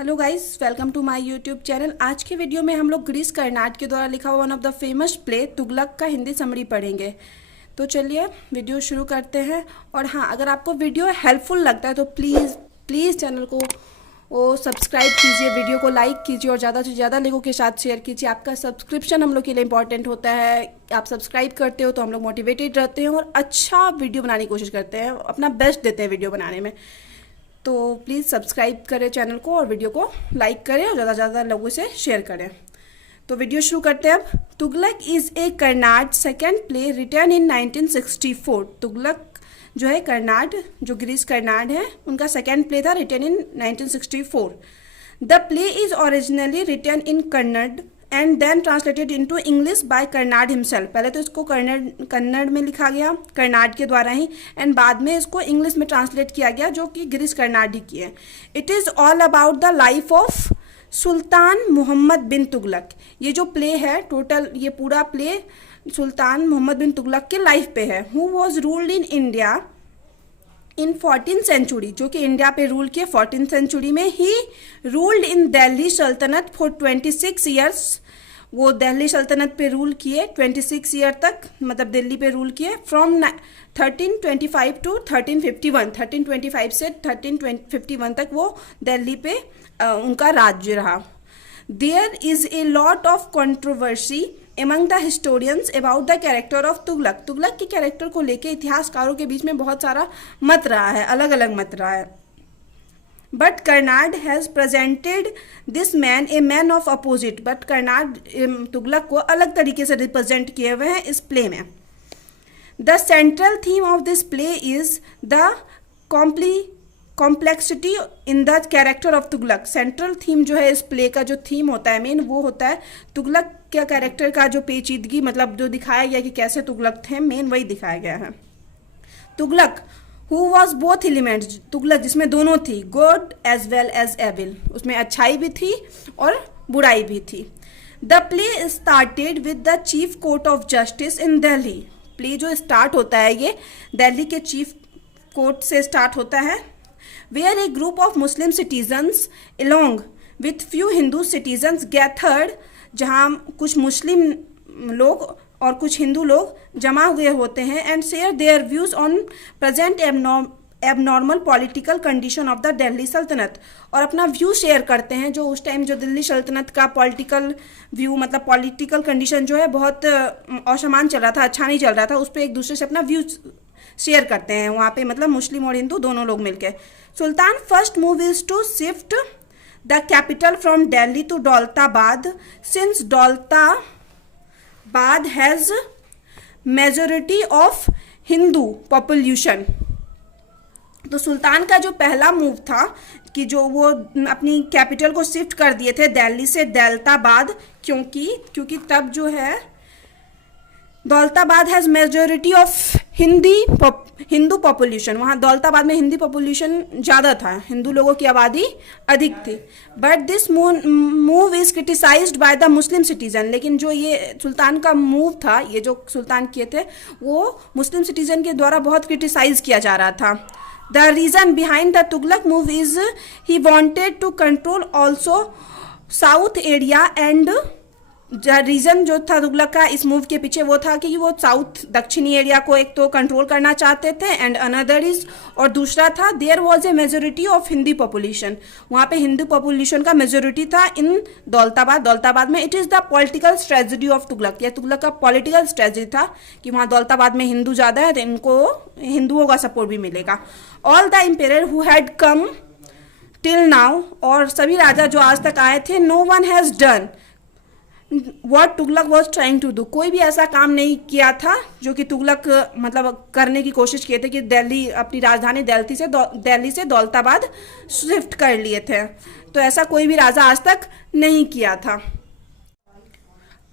Hello guys, welcome to my YouTube channel. आज के video में हम लोग गिरीश कर्नाड के द्वारा लिखा हुआ one of the famous play Tughlaq का हिंदी समरी पढ़ेंगे। तो चलिए वीडियो शुरू करते हैं। और हाँ, अगर आपको वीडियो हेल्पफुल लगता है तो प्लीज़ चैनल को सब्सक्राइब कीजिए, वीडियो को लाइक कीजिए और ज़्यादा से ज़्यादा लोगों के साथ शेयर कीजिए। आपका सब्सक्रिप्शन हम लोग के लिए इंपॉर्टेंट होता है। आप सब्सक्राइब करते हो तो हम लोग मोटिवेटेड रहते हैं और अच्छा वीडियो बनाने की कोशिश करते हैं, अपना बेस्ट देते हैं वीडियो बनाने में। तो प्लीज़ सब्सक्राइब करें चैनल को और वीडियो को लाइक करें और ज़्यादा से ज़्यादा लोगों से शेयर करें। तो वीडियो शुरू करते हैं अब। Tughlaq is a Karnad second play return in 1964। Tughlaq जो है कर्नाड, जो गिरीश कर्नाड है, उनका सेकेंड प्ले था return in 1964। The play is originally return in Kannada and then translated into English by Karnad himself. पहले तो इसको कन्नड़ में लिखा गया कर्नाड के द्वारा ही, एंड बाद में इसको इंग्लिश में ट्रांसलेट किया गया, जो कि गिरीश कर्नाड ही की है। It is all about the life of sultan Muhammad bin Tughlaq. ये जो प्ले है टोटल, ये पूरा प्ले सुल्तान मोहम्मद बिन तुगलक के लाइफ पे है। Who was ruled in India in 14th century, जो कि इंडिया पे रूल किए 14th सेंचुरी में। ही रूल्ड इन दिल्ली सल्तनत फॉर 26 ईयर्स। वो दिल्ली सल्तनत पे रूल किए 26 ईयर तक, मतलब दिल्ली पे रूल किए फ्रॉम 1325 टू 1351। 1325 से 1351 तक वो दिल्ली पे उनका राज्य रहा। There is a lot of controversy among the historians about the character of Tughlaq. Tughlaq के कैरेक्टर को लेके इतिहासकारों के बीच में बहुत सारा मत रहा है, अलग अलग मत रहा है। But Karnad has presented this man a man of opposite. But Karnad Tughlaq को अलग तरीके से रिप्रेजेंट किए हुए हैं इस प्ले में। The central theme of this play is the complexity in the character of Tughlaq. Central theme जो है इस प्ले का, जो थीम होता है मेन, वो होता है तुगलक के कैरेक्टर का जो पेचीदगी, मतलब जो दिखाया गया कि कैसे तुगलक थे, मेन वही दिखाया गया है। Tughlaq who was both elements. Tughlaq जिसमें दोनों थी, good as well as evil, उसमें अच्छाई भी थी और बुराई भी थी। The play started with the chief court of justice in Delhi. Play जो स्टार्ट होता है ये दिल्ली के चीफ कोर्ट से स्टार्ट होता है। Where a group of Muslim citizens along with few Hindu citizens gathered, जहाँ कुछ मुस्लिम लोग और कुछ हिंदू लोग जमा हुए होते हैं, and share their views on present abnormal political condition of the Delhi सल्तनत। और अपना व्यू शेयर करते हैं, जो उस टाइम जो दिल्ली सल्तनत का पॉलिटिकल व्यू, मतलब पॉलिटिकल कंडीशन जो है बहुत असमान चल रहा था, अच्छा नहीं चल रहा था, उस पर एक दूसरे से अपना व्यू शेयर करते हैं वहाँ पे, मतलब मुस्लिम और हिंदू दोनों लोग मिलके। Sultan first move is to shift the capital from Delhi to Daulatabad, since Daulatabad has majority of Hindu population. तो सुल्तान का जो पहला मूव था कि जो वो अपनी कैपिटल को शिफ्ट कर दिए थे दिल्ली से दौलताबाद, क्योंकि तब जो है Daulatabad has majority of Hindu population. वहाँ दौलताबाद में हिंदी पॉपुलेशन ज़्यादा था, हिंदू लोगों की आबादी अधिक थी। But this move is criticised by the Muslim citizen. लेकिन जो ये सुल्तान का मूव था, ये जो सुल्तान किए थे, वो मुस्लिम सिटीजन के द्वारा बहुत क्रिटिसाइज किया जा रहा था। The reason behind the Tughlaq move is he wanted to control also south area, and reason जो था तुगलक का इस मूव के पीछे वो था कि वो साउथ दक्षिणी एरिया को एक तो कंट्रोल करना चाहते थे, एंड अनदर इज, और दूसरा था there was a majority of Hindi population. वहाँ पे हिंदू पॉपुलेशन का मेजोरिटी था इन दौलताबाद में। It is the political strategy of Tughlaq. यह तुगलक का पॉलिटिकल स्ट्रेटजी था कि वहाँ दौलताबाद में हिंदू ज़्यादा है तो इनको हिंदुओं का सपोर्ट भी मिलेगा। All the empire who had come till now, और सभी राजा जो आज तक आए थे, no one has done What Tughlaq was trying to do. कोई भी ऐसा काम नहीं किया था जो कि तुगलक मतलब करने की कोशिश किए थे कि दिल्ली, अपनी राजधानी दिल्ली से दौलताबाद शिफ्ट कर लिए थे। तो ऐसा कोई भी राजा आज तक नहीं किया था।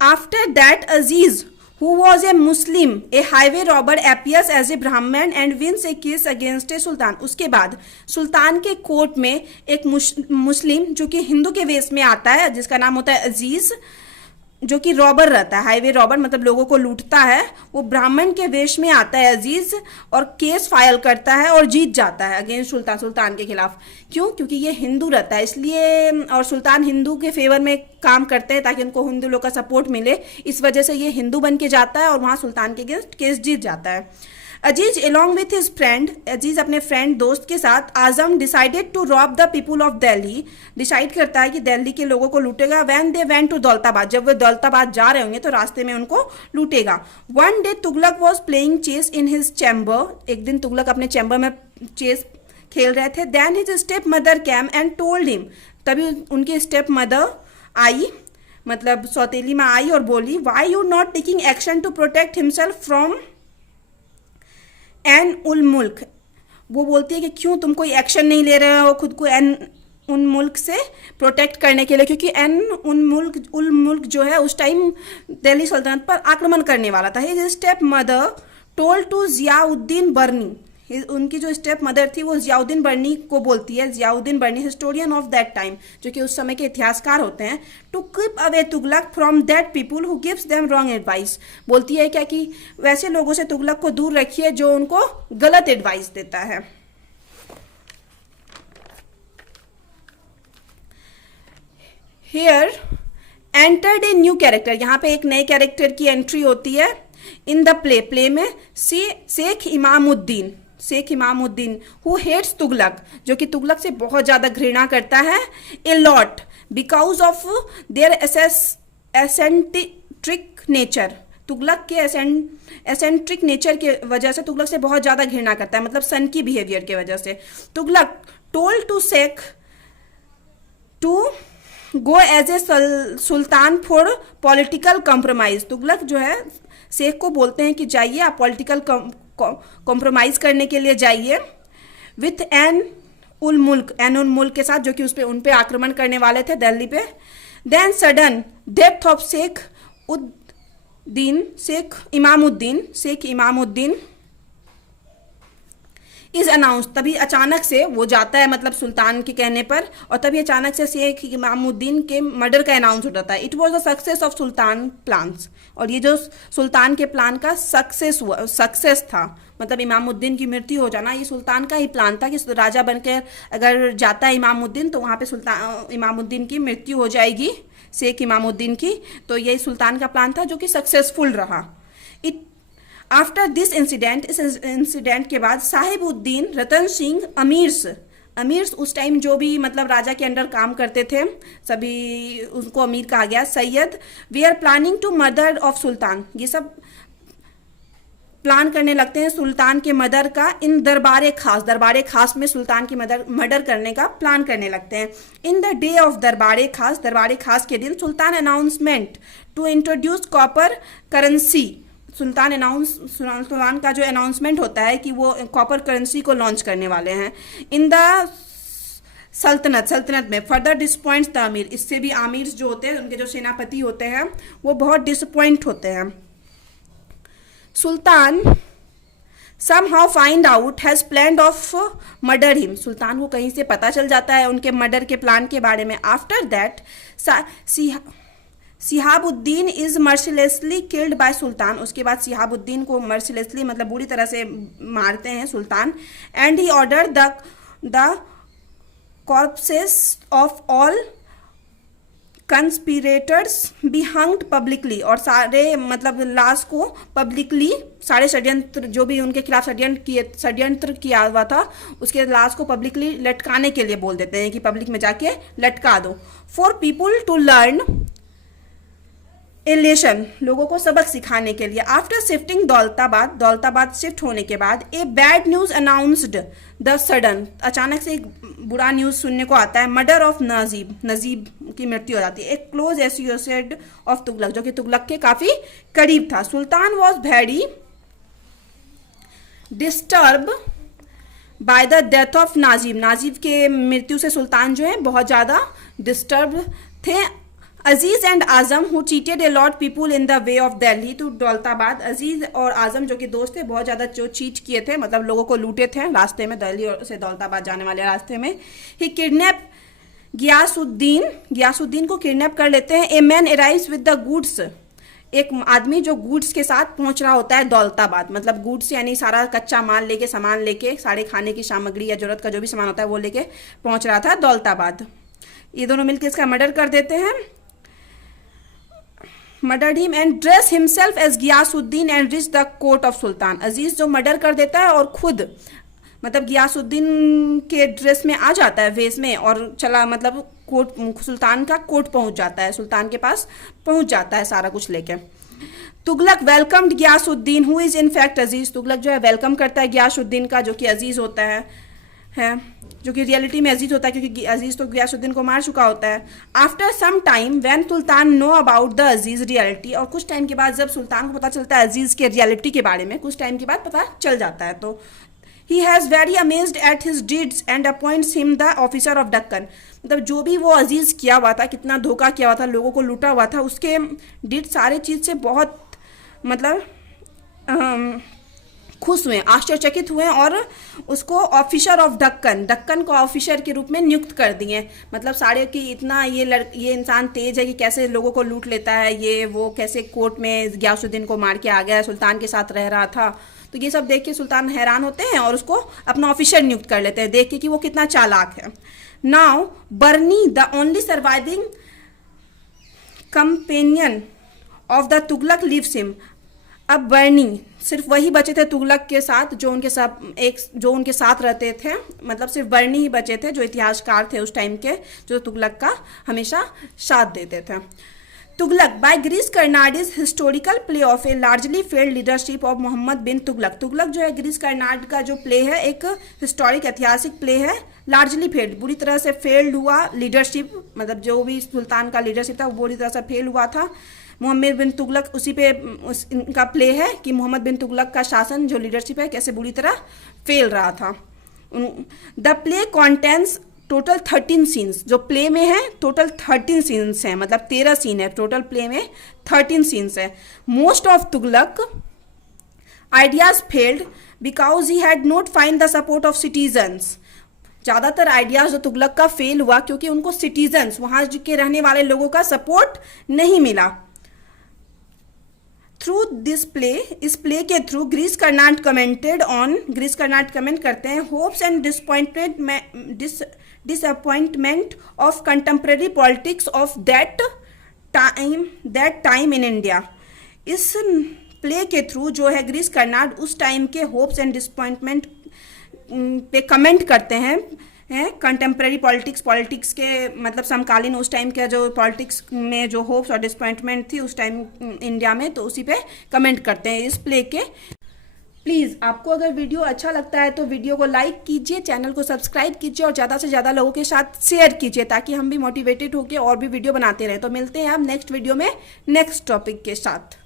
After that Aziz who was a Muslim, a highway robber, appears as a Brahmin and wins a case against a sultan। उसके बाद सुल्तान के कोर्ट में एक मुस्लिम जो कि हिंदू के वेश में आता है, जिसका नाम होता है अजीज, जो कि रॉबर रहता है, हाईवे रॉबर मतलब लोगों को लूटता है, वो ब्राह्मण के वेश में आता है अजीज और केस फाइल करता है और जीत जाता है अगेंस्ट सुल्तान के खिलाफ। क्यों? क्योंकि ये हिंदू रहता है इसलिए, और सुल्तान हिंदू के फेवर में काम करते हैं ताकि उनको हिंदू लोग का सपोर्ट मिले, इस वजह से ये हिंदू बन के जाता है और वहाँ सुल्तान के अगेंस्ट केस जीत जाता है। अजीज along with his friend, अजीज अपने फ्रेंड दोस्त के साथ, Aazam decided to rob the people of Delhi, decide करता है कि दिल्ली के लोगों को लूटेगा। When they went to Daulatabad, जब वे दौलताबाद जा रहे होंगे तो रास्ते में उनको लूटेगा। One day Tughlaq was playing chess in his chamber, एक दिन तुगलक अपने चैम्बर में चेस खेल रहे थे। Then his step mother came and told him, तभी उनकी स्टेप मदर आई, मतलब सौतेली माँ आई और बोली, why you not taking action to protect himself from Ain ul Mulk. वो बोलती है कि क्यों तुम कोई एक्शन नहीं ले रहे हो खुद को एन उन मुल्क से प्रोटेक्ट करने के लिए, क्योंकि एन उल मुल्क जो है उस टाइम दिल्ली सल्तनत पर आक्रमण करने वाला था। His step mother told to Ziauddin Barani, उनकी जो स्टेप मदर थी वो जियाउद्दीन बर्नी को बोलती है, Ziauddin Barani historian of that time, जो कि उस समय के इतिहासकार होते हैं, to keep away Tughlaq from that people who gives them wrong advice. बोलती है क्या कि वैसे लोगों से तुगलक को दूर रखिए जो उनको गलत एडवाइस देता है। Here entered a new character, यहाँ पे एक नए कैरेक्टर की एंट्री होती है इन द प्ले में, शेख इमामुद्दीन, शेख इमामुद्दीन हु हेट्स तुगलक, जो कि तुगलक से बहुत ज़्यादा घृणा करता है, a lot because of their eccentric nature, Tughlaq के एसेंट्रिक नेचर के वजह से तुगलक से बहुत ज़्यादा घृणा करता है, मतलब सन की बिहेवियर के वजह से। Tughlaq told to Sheikh to go as a sultan for political compromise, Tughlaq जो है शेख को बोलते हैं कि जाइए आप पॉलिटिकल कॉम्प्रोमाइज करने के लिए जाइए विथ एन उल मुल्क के साथ, जो कि उन पे आक्रमण करने वाले थे दिल्ली पे। Then sudden death of Sheikh Imamuddin is announce, तभी अचानक से वो जाता है, मतलब सुल्तान के कहने पर, और तभी अचानक से शेख इमामुद्दीन के मर्डर का अनाउंस हो जाता है। It was the success of sultan plans, और ये जो सुल्तान के प्लान का सक्सेस था, मतलब इमामुद्दीन की मृत्यु हो जाना, ये सुल्तान का ही प्लान था कि राजा बनकर अगर जाता है इमामुद्दीन तो वहाँ पे सुल्तान इमामुद्दीन की मृत्यु हो जाएगी, शेख इमामुद्दीन की, तो यही सुल्तान का प्लान था जो कि सक्सेसफुल रहा। आफ्टर दिस इंसिडेंट, इस इंसिडेंट के बाद साहिबुद्दीन रतन सिंह अमीर्स उस टाइम जो भी मतलब राजा के अंडर काम करते थे सभी उनको अमीर कहा गया, सैयद, we are planning to murder of sultan, ये सब प्लान करने लगते हैं सुल्तान के मर्डर का, इन दरबार खास में सुल्तान की मर्डर करने का प्लान करने लगते हैं। इन द डे ऑफ दरबार खास के दिन sultan announcement to introduce copper currency, सुल्तान का जो अनाउंसमेंट होता है कि वो कॉपर करेंसी को लॉन्च करने वाले हैं। इन द सल्तनत में फर्दर डिसअपॉइंट्स द आमिर, इससे भी आमिर जो होते हैं उनके जो सेनापति होते हैं वो बहुत डिसअपॉइंट होते हैं। सुल्तान somehow find out has planned of murder him, सुल्तान को कहीं से पता चल जाता है उनके मर्डर के प्लान के बारे में। After that Shihabuddin is mercilessly killed by sultan, उसके बाद सिहाबुद्दीन को मर्सिलेसली मतलब बुरी तरह से मारते हैं सुल्तान। And he order the corpses of all conspirators be hanged publicly, और सारे मतलब लाश को पब्लिकली, सारे षड्यंत्र जो भी उनके खिलाफ षड्यंत्र किया हुआ था उसके लाश को पब्लिकली लटकाने के लिए बोल देते हैं कि पब्लिक में जाके लटका दो। For people to learn a lesson, लोगों को सबक सिखाने के लिए। आफ्टर शिफ्टिंग दौलताबाद शिफ्ट होने के बाद a bad news announced the sudden, अचानक से एक बुरा न्यूज सुनने को आता है, मर्डर ऑफ नजीब की मृत्यु हो जाती है, एक क्लोज एसोसिएट ऑफ तुगलक, जो कि तुगलक के काफी करीब था। Sultan was very disturb by the death of Najib के मृत्यु से सुल्तान जो है बहुत ज्यादा डिस्टर्ब थे। Aziz and Aazam who cheated a lot people in the way of Delhi to Daulatabad, Aziz और आजम जो कि दोस्त थे बहुत ज्यादा जो चीट किए थे, मतलब लोगों को लूटे थे रास्ते में, दिल्ली से दौलताबाद जाने वाले रास्ते में। ही किडनैप गियासुद्दीन को किडनैप कर लेते हैं। A man arrives with the goods, एक आदमी जो गुड्स के साथ पहुंच रहा होता है दौलताबाद, मतलब गुड्स यानी सारा कच्चा माल लेके, सामान लेके, सारे खाने की सामग्री या जरूरत का जो भी सामान होता है वो लेके पहुंच रहा था दौलताबाद। ये दोनों मिलकर इसका मर्डर कर देते हैं, murdered him and dress himself as Ghiyasuddin and reach the court of sultan. Aziz जो मर्डर कर देता है और खुद मतलब गियासुद्दीन के ड्रेस में आ जाता है, वेश में, और चला मतलब कोर्ट, सुल्तान का कोर्ट पहुंच जाता है, सुल्तान के पास पहुंच जाता है सारा कुछ लेके। Tughlaq welcomed Ghiyasuddin who is in fact Aziz. Tughlaq जो है वेलकम करता है गियासुद्दीन का, जो कि अजीज होता है जो कि रियलिटी में अजीज होता है, क्योंकि अजीज तो गियासुद्दीन को मार चुका होता है। After some time when sultan know about the अजीज रियलिटी, और कुछ टाइम के बाद जब सुल्तान को पता चलता है अजीज के रियलिटी के बारे में, कुछ टाइम के बाद पता चल जाता है, तो he has very amazed at his deeds and appoints him the officer of Deccan। मतलब जो भी वो अजीज किया हुआ था, कितना धोखा किया हुआ था, लोगों को लूटा हुआ था, उसके डीड सारे चीज़ से बहुत मतलब खुश हुए, आश्चर्यचकित हुए और उसको ऑफिसर ऑफ दक्कन को ऑफिसर के रूप में नियुक्त कर दिए। मतलब सारे कि इतना ये इंसान तेज है कि कैसे लोगों को लूट लेता है, ये वो कैसे कोर्ट में गियासुद्दीन को मार के आ गया, सुल्तान के साथ रह रहा था। तो ये सब देख के सुल्तान हैरान होते हैं और उसको अपना ऑफिसर नियुक्त कर लेते हैं, देख के कि वो कितना चालाक है। Now Barani the only surviving companion of the Tughlaq leaves him. अब बर्नी सिर्फ वही बचे थे तुगलक के साथ जो उनके साथ रहते थे, मतलब सिर्फ बर्नी ही बचे थे जो इतिहासकार थे उस टाइम के, जो तुगलक का हमेशा साथ देते थे। Tughlaq by Girish Karnad historical play of a largely failed leadership of Muhammad bin Tughlaq. Tughlaq जो है गिरीश कर्नाड का जो प्ले है एक हिस्टोरिक ऐतिहासिक प्ले है, लार्जली फेल्ड बुरी तरह से फेल्ड हुआ लीडरशिप, मतलब जो भी सुल्तान का लीडरशिप था वो बुरी तरह से फेल हुआ था। मोहम्मद बिन तुगलक उसी पे इनका प्ले है कि मोहम्मद बिन तुगलक का शासन जो लीडरशिप है कैसे बुरी तरह फेल रहा था। The play contains total 13 scenes, जो प्ले में है टोटल 13 सीन्स हैं, मतलब 13 सीन है टोटल प्ले में, 13 सीन्स है। Most of Tughlaq ideas failed because he had not find the support of citizens. ज़्यादातर आइडियाज जो तुगलक का फेल हुआ क्योंकि उनको सिटीजन्स, वहाँ के रहने वाले लोगों का सपोर्ट नहीं मिला। थ्रू दिस प्ले, इस प्ले के थ्रू गिरीश कर्नाड कमेंट करते हैं hopes and disappointment of contemporary politics of that time in India। इस प्ले के थ्रू जो है गिरीश कर्नाड उस टाइम के होप्स एंड डिसअपॉइंटमेंट पे कमेंट करते हैं कंटेम्प्रेरी पॉलिटिक्स के, मतलब समकालीन उस टाइम के जो पॉलिटिक्स में जो होप्स और डिसअपॉइंटमेंट थी उस टाइम इंडिया में, तो उसी पे कमेंट करते हैं इस प्ले के। प्लीज़ आपको अगर वीडियो अच्छा लगता है तो वीडियो को लाइक कीजिए, चैनल को सब्सक्राइब कीजिए और ज़्यादा से ज़्यादा लोगों के साथ शेयर कीजिए ताकि हम भी मोटिवेटेड होकर और भी वीडियो बनाते रहें। तो मिलते हैं आप नेक्स्ट वीडियो में नेक्स्ट टॉपिक के साथ।